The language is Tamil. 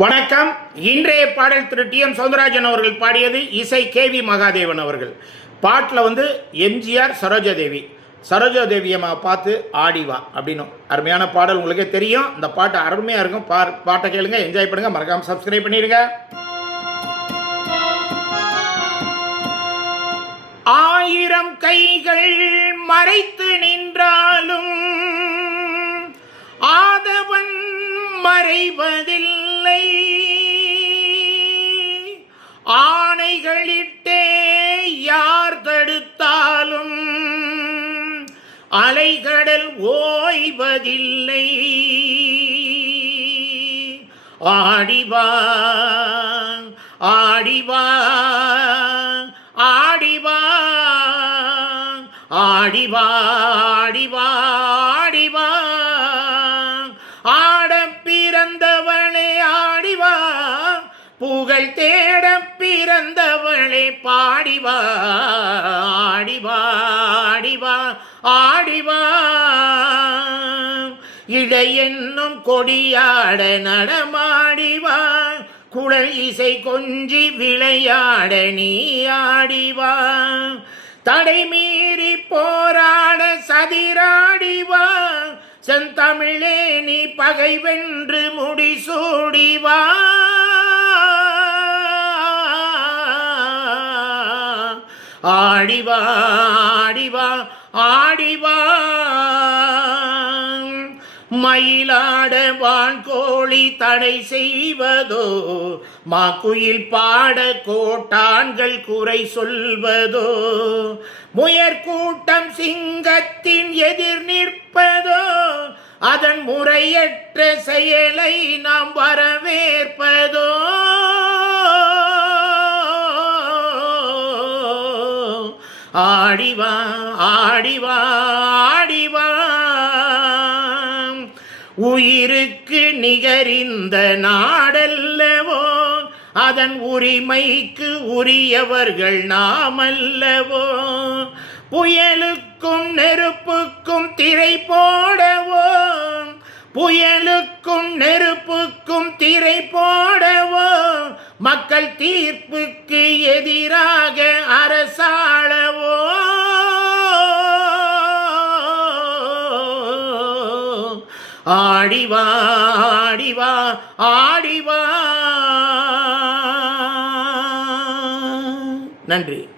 வணக்கம். இன்றைய பாடல் திரு டி.எம். சௌந்தரராஜன் அவர்கள் பாடியது. இசை கே.வி. மகாதேவன் அவர்கள். பாட்டில் எம்ஜிஆர், சரோஜாதேவி அம்மா பார்த்து ஆடிவா அப்படின்னு அருமையான பாடல். உங்களுக்கே தெரியும். இந்த பாட்டு அருமையாக இருக்கும். பாட்டை கேளுங்க, என்ஜாய் பண்ணுங்க. மறக்காம சப்ஸ்கிரைப் பண்ணிடுங்க. ஆயிரம் கைகள் மறைத்து நின்றாலும் ஆதவன் மறைவதில்லை. ஆணைகளிட்டே யார் தடுத்தாலும் அலைகடல் ஓய்வதில்லை. ஆடிவா ஆடிவா ஆடிவா ஆடிவா ஆடிவா ஆடிவா ஆட பிறந்தவளே ஆடிவா, புகழ் தேட பிறந்தவளே பாடிவா. ஆடிவா ஆடிவா ஆடிவா இடை என்னும் கொடியாட நடமாடிவா. குழல் இசை கொஞ்சி விளையாட நீ ஆடிவா. தடை மீறி போராட சதிராடிவா. செந்தமிழே நீ பகை வென்று முடிசூடிவா. ஆடிவா ஆடிவா ஆடிவா மயிலாட வான்கோழி தடை செய்வதோ, மாக்குயில் பாட கோட்டான்கள் குறை சொல்வதோ, முயற்கூட்டம் சிங்கத்தின் எதிர் நிற்பதோ, அதன் முறையற்ற செயலை நாம் வரவேற்பதோ. ஆடிவா ஆடிவா ஆடிவா உயிருக்கு நிகரிந்த நாடல்லவோ, அதன் உரிமைக்கு உரியவர்கள் நாமல்லவோ. புயலுக்கும் நெருப்புக்கும் திரை போடவோ, புயலுக்கும் நெருப்புக்கும் திரை போடவோ, மக்கள் தீர்ப்புக்கு எதிராக அரசாளவோ. ஆடிவா ஆடிவா ஆடிவா. நன்றி.